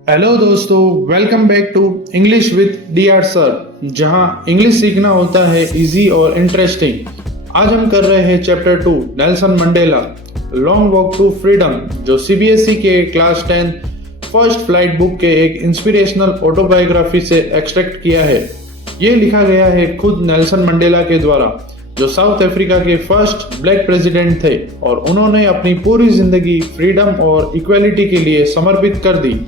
Hello दोस्तों, welcome back to English with DR sir, जहां English सीखना होता है इजी और इंटरेस्टिंग। आज हम कर रहे हैं chapter 2 Nelson Mandela long walk to freedom, जो सीबीएसई के क्लास 10 फर्स्ट फ्लाइट बुक के एक इंस्पिरेशनल ऑटोबायोग्राफी से एक्सट्रैक्ट किया है। ये लिखा गया है खुद नेल्सन मंडेला के द्वारा, जो साउथ अफ्रीका के फर्स्ट ब्लैक प्रेसिडेंट थे और उन्होंने अपनी पूरी जिंदगी फ्रीडम और इक्वालिटी के लिए समर्पित कर दी।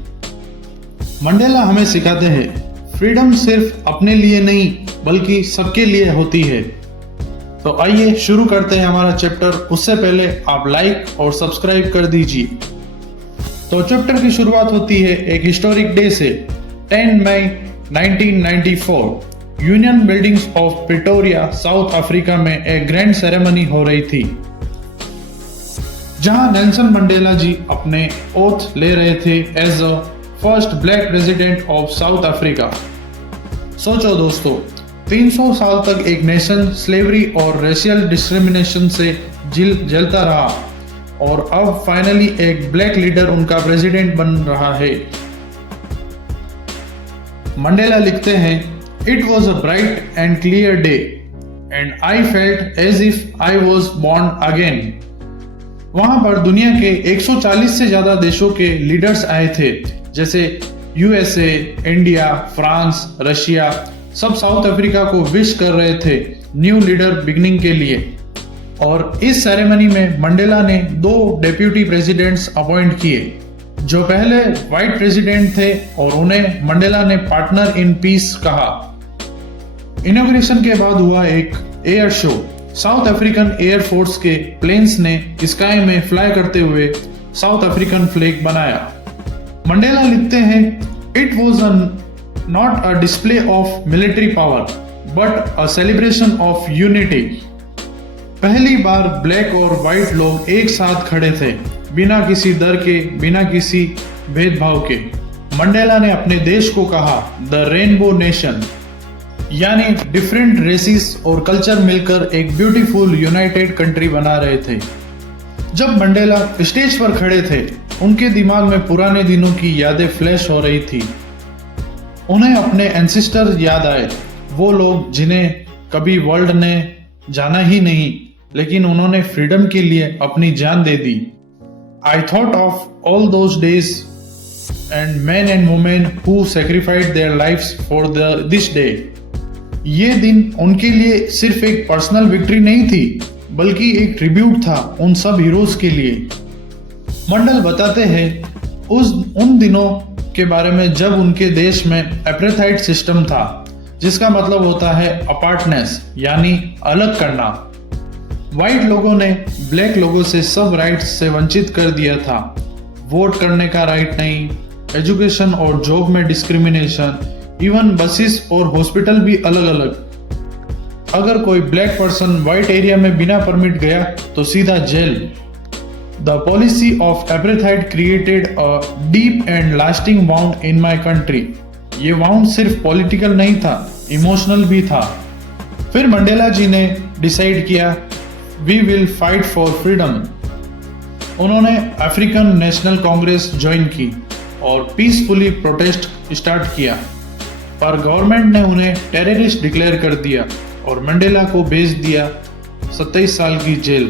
मंडेला हमें सिखाते हैं फ्रीडम सिर्फ अपने लिए नहीं बल्कि सबके लिए होती है। तो आइए शुरू करते हैं हमारा चैप्टर। उससे पहले आप लाइक और सब्सक्राइब कर दीजिए। तो चैप्टर की शुरुआत होती है एक हिस्टोरिक डे से। 10 मई 1994 union buildings of Pretoria south Africa में एक ग्रैंड सेरेमनी हो रही थी, जहां नेल्सन मंडेला जी अपने ओथ ले रहे थे as a first black president of South Africa. सोचो दोस्तों, 300 साल तक एक नेशन स्लेवरी और रेशियल डिस्क्रिमिनेशन से झेलता रहा और अब फाइनली एक ब्लैक लीडर उनका प्रेसिडेंट बन रहा है। मंडेला लिखते हैं, it was a bright and clear day and I felt as if I was born again. वहां पर दुनिया के 140 से ज्यादा देशों के लीडर्स आए थे, जैसे यूएसए, इंडिया, फ्रांस, रशिया। सब साउथ अफ्रीका को विश कर रहे थे न्यू लीडर बिगनिंग के लिए। और इस सेरेमनी में मंडेला ने 2 डेप्यूटी प्रेसिडेंट्स अपॉइंट किए, जो पहले व्हाइट प्रेसिडेंट थे और उन्हें मंडेला ने पार्टनर इन पीस कहा। इनॉग्रेशन के बाद हुआ एक air show. South African air force के प्लेन्स ने स्काई में फ्लाई करते हुए साउथ अफ्रीकन फ्लैग बनाया। मंडेला लिखते हैं, it was not a display of military power but a celebration of unity. पहली बार ब्लैक और व्हाइट लोग एक साथ खड़े थे, बिना किसी डर के, बिना किसी भेदभाव के। मंडेला ने अपने देश को कहा द रेनबो नेशन, यानी डिफरेंट रेसिस और कल्चर मिलकर एक ब्यूटीफुल यूनाइटेड कंट्री बना रहे थे। जब मंडेला स्टेज पर खड़े थे, उनके दिमाग में पुराने दिनों की यादें फ्लैश हो रही थी। उन्हें अपने एंसेस्टर याद आए, वो लोग जिन्हें कभी वर्ल्ड ने जाना ही नहीं, लेकिन उन्होंने फ्रीडम के लिए अपनी जान दे दी। I thought of all those days and men and women who sacrificed their lives for this day. ये दिन उनके लिए सिर्फ एक पर्सनल विक्ट्री नहीं थी, बल्कि एक ट्रिब्यूट था उन सब हीरोज के लिए। मंडल बताते हैं उन दिनों के बारे में जब उनके देश में एपरेथाइड सिस्टम था, जिसका मतलब होता है अपार्टनेस, यानी अलग करना। व्हाइट लोगों ने ब्लैक लोगों से सब राइट्स से वंचित कर दिया था। वोट करने का राइट नहीं, एजुकेशन और जॉब में डिस्क्रिमिनेशन, इवन बसेस और हॉस्पिटल भी अलग अलग। अगर कोई ब्लैक पर्सन व्हाइट एरिया में बिना परमिट गया तो सीधा jail. The policy of apartheid created a deep and lasting wound in my country. ये wound सिर्फ पॉलिटिकल नहीं था, इमोशनल भी था। फिर मंडेला जी ने डिसाइड किया, we will fight for freedom। उन्होंने अफ्रीकन नेशनल कांग्रेस ज्वाइन की और पीसफुली प्रोटेस्ट स्टार्ट किया, पर गवर्नमेंट ने उन्हें टेररिस्ट डिक्लेयर कर दिया और मंडेला को भेज दिया 27 साल की जेल,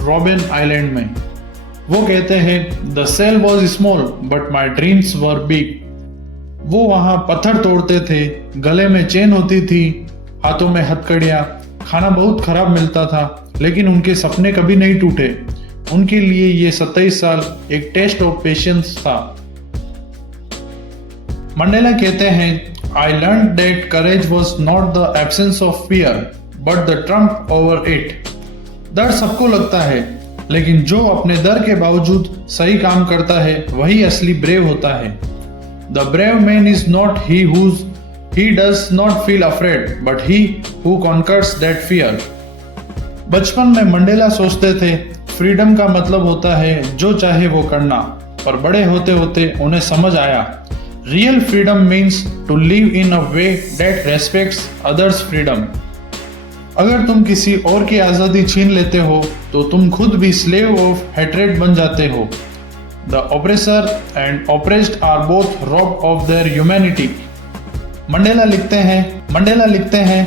रॉबिन आइलैंड में। वो कहते हैं, the cell was small but my dreams were big. वो वहां पत्थर तोड़ते थे, गले में चेन होती थी, हाथों में हथकड़ियां, खाना बहुत खराब मिलता था, लेकिन उनके सपने कभी नहीं टूटे। उनके लिए ये 27 साल एक टेस्ट ऑफ पेशेंस था। मंडेला कहते हैं, I learn that courage was not the absence of fear but the Trump over it. डर सबको लगता है, लेकिन जो अपने डर के बावजूद सही काम करता है वही असली ब्रेव होता है। The brave man is not he does not feel afraid but he who conquers that fear. बचपन में मंडेला सोचते थे फ्रीडम का मतलब होता है जो चाहे वो करना, पर बड़े होते होते उन्हें समझ आया real freedom means to live in a way that respects others freedom. अगर तुम किसी और की आज़ादी छीन लेते हो तो तुम खुद भी स्लेव ऑफ हेट्रेड बन जाते हो। The oppressor and oppressed are both robbed of their humanity. Mandela लिखते हैं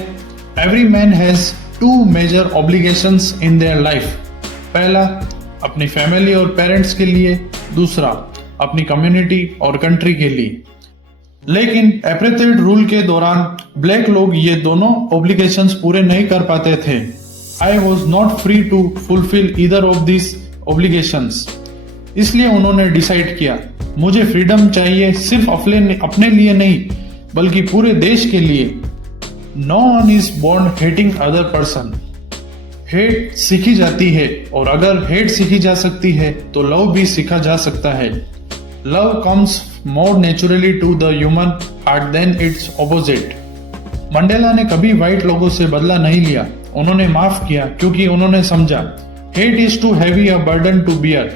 Every man has two major obligations in their life. पहला अपनी फैमिली और पेरेंट्स के लिए, दूसरा अपनी कम्युनिटी और कंट्री के लिए। लेकिन एपरेथाइड रूल के दौरान ब्लैक लोग ये दोनों ऑब्लिगेशंस पूरे नहीं कर पाते थे। I was not free to fulfill either of these obligations. इसलिए उन्होंने डिसाइड किया मुझे फ्रीडम चाहिए, सिर्फ अपने लिए नहीं बल्कि पूरे देश के लिए। No one is born hating other person. Hate सीखी जाती है और अगर हेट सीखी जा सकती है तो लव भी सीखा जा सकता है। Love comes more naturally to the human heart than its opposite. Mandela ने कभी व्हाइट लोगों से बदला नहीं लिया, उन्होंने माफ किया क्योंकि उन्होंने समझा hate is too heavy a burden to bear.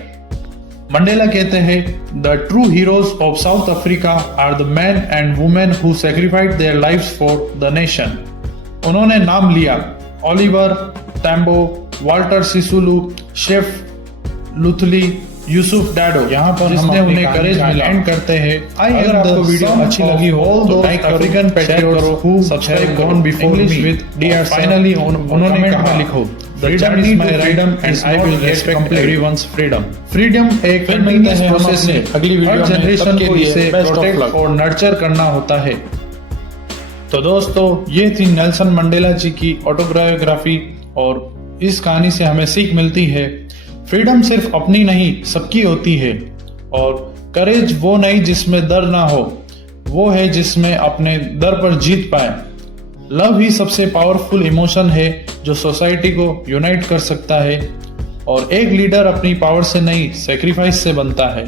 Mandela कहते हैं the true heroes of South Africa are the men and women who sacrificed their lives for the nation. उन्होंने नाम लिया Oliver Tambo, Walter Sisulu, Chief Luthuli, Yusuf Dadoo, यहाँ पर जिसने उन्हें करेज मिला। एंड करते हैं अगर आपको वीडियो अच्छी लगी हो तो like African patriots who subscribe gone before me with DR. Finally उन्होंने कहा लिखो Freedom is my right and I will respect everyone's freedom. Freedom एक कंटिन्यूअस प्रोसेस है। अगली वीडियो में जनरेशन को इसे प्रोटेक्ट और नर्चर करना होता है। तो दोस्तों ये थी नेल्सन मंडेला जी की ऑटोबायोग्राफी और इस कहानी से हमें सीख मिलती है फ्रीडम सिर्फ अपनी नहीं सबकी होती है और करेज वो नहीं जिसमें डर ना हो, वो है जिसमें अपने डर पर जीत पाए। लव ही सबसे पावरफुल इमोशन है जो सोसाइटी को यूनाइट कर सकता है और एक लीडर अपनी पावर से नहीं सेक्रीफाइस से बनता है।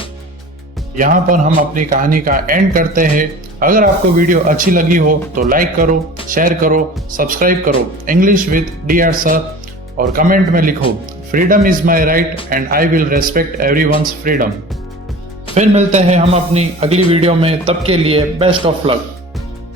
यहाँ पर हम अपनी कहानी का एंड करते हैं। अगर आपको वीडियो अच्छी लगी हो तो लाइक करो, शेयर करो, सब्सक्राइब करो इंग्लिश विद डीआर सर और कमेंट में लिखो freedom is my right and I will respect everyone's freedom. फिर मिलते हैं हम अपनी अगली वीडियो में, तब के लिए बेस्ट ऑफ लक।